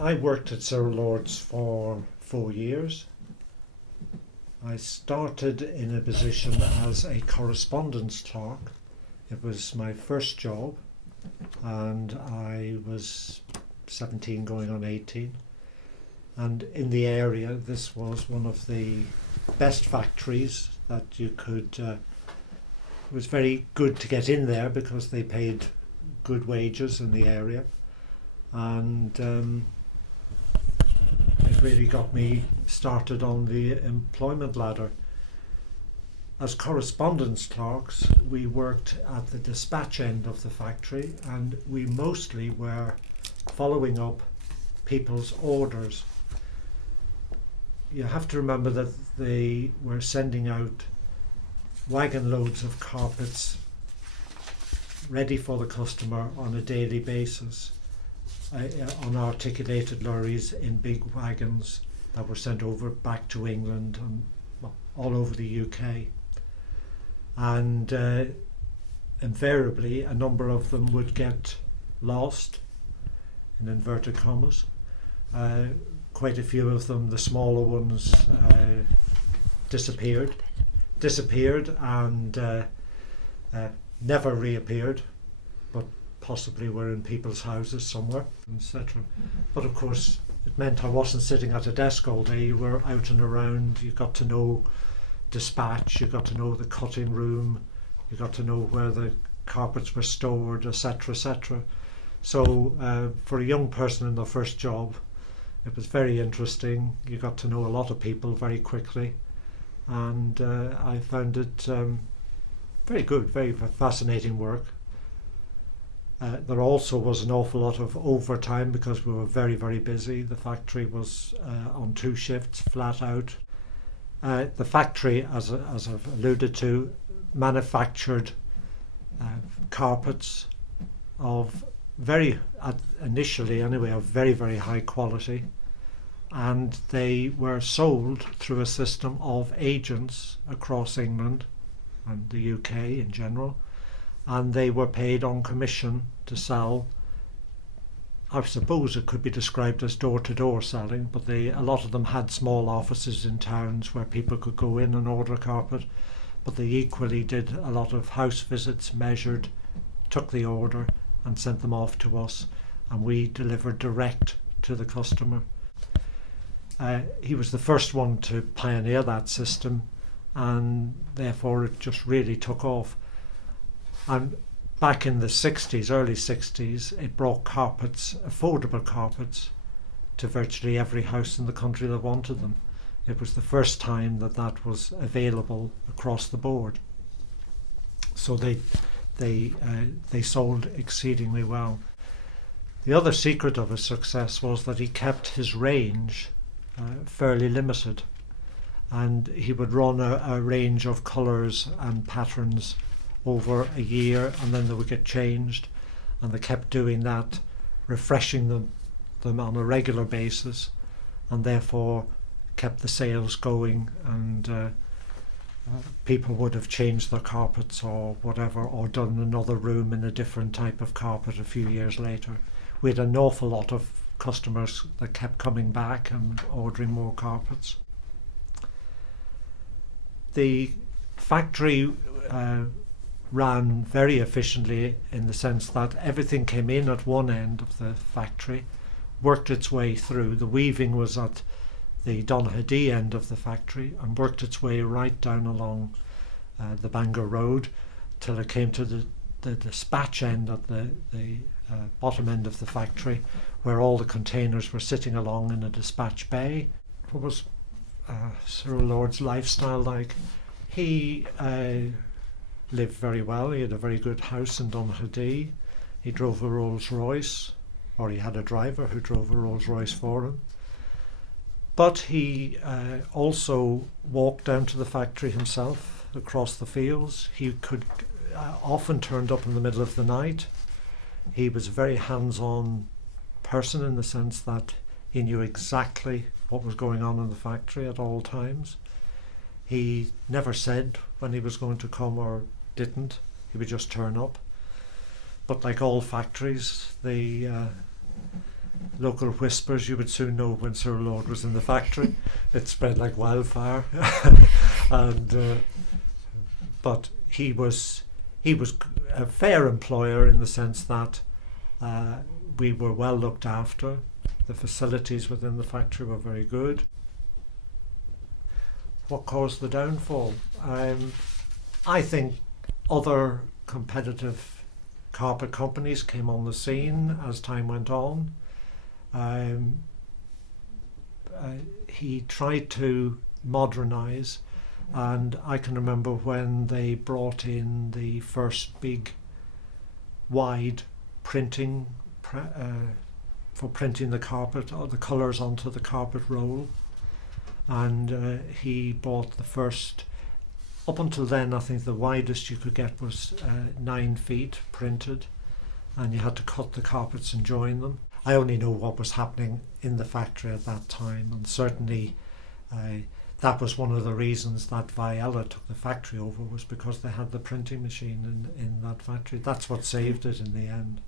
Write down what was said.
I worked at Cyril Lords for 4 years. I started in a position as a correspondence clerk. It was my first job, and I was 17 going on 18. And in the area, this was one of the best factories that you could. It was very good to get in there because they paid good wages in the area, and it really got me started on the employment ladder. As correspondence clerks, we worked at the dispatch end of the factory, and we mostly were following up people's orders. You have to remember that they were sending out wagon loads of carpets ready for the customer on a daily basis, on articulated lorries in big wagons that were sent over back to England and all over the UK. And invariably a number of them would get lost, in inverted commas. Quite a few of them, the smaller ones, disappeared and never reappeared, but possibly were in people's houses somewhere, etc. But of course it meant I wasn't sitting at a desk all day. You were out and around, you got to know dispatch, you got to know the cutting room, you got to know where the carpets were stored, etc., etc. So for a young person in their first job, it was very interesting. You got to know a lot of people very quickly, and I found it very good, very fascinating work. There also was an awful lot of overtime because we were very, very busy. The factory was on 2 shifts, flat out. The factory, as I've alluded to, manufactured carpets of initially anyway, of very, very high quality, and they were sold through a system of agents across England and the UK in general, and they were paid on commission to sell. I suppose it could be described as door-to-door selling, but a lot of them had small offices in towns where people could go in and order carpet, but they equally did a lot of house visits, measured, took the order and sent them off to us, and we delivered direct to the customer. He was the first one to pioneer that system, and therefore it just really took off. And back in the 60s, early 60s, it brought carpets, affordable carpets, to virtually every house in the country that wanted them. It was the first time that was available across the board. So they sold exceedingly well. The other secret of his success was that he kept his range fairly limited, and he would run a range of colours and patterns over a year, and then they would get changed, and they kept doing that, refreshing them on a regular basis, and therefore kept the sales going, and people would have changed their carpets or whatever, or done another room in a different type of carpet a few years later. We had an awful lot of customers that kept coming back and ordering more carpets. The factory ran very efficiently in the sense that everything came in at one end of the factory, worked its way through. The weaving was at the Donaghadee end of the factory and worked its way right down along the Bangor Road till it came to the dispatch end at the bottom end of the factory, where all the containers were sitting along in a dispatch bay. What was Cyril Lord's lifestyle like? He lived very well. He had a very good house in Donaghadee. He drove a Rolls Royce, or he had a driver who drove a Rolls Royce for him. But he also walked down to the factory himself across the fields. He could often turned up in the middle of the night. He was a very hands-on person in the sense that he knew exactly what was going on in the factory at all times. He never said when he was going to come or didn't. He would just turn up. But like all factories, local whispers, you would soon know when Cyril Lord was in the factory. It spread like wildfire. And but he was a fair employer in the sense that we were well looked after. The facilities within the factory were very good. What caused the downfall? I think other competitive carpet companies came on the scene as time went on. He tried to modernise, and I can remember when they brought in the first big wide printing for printing the carpet or the colours onto the carpet roll, and he bought the first. Up until then, I think the widest you could get was 9 feet printed, and you had to cut the carpets and join them. I only know what was happening in the factory at that time, and certainly that was one of the reasons that Viella took the factory over, was because they had the printing machine in that factory. That's what saved it in the end.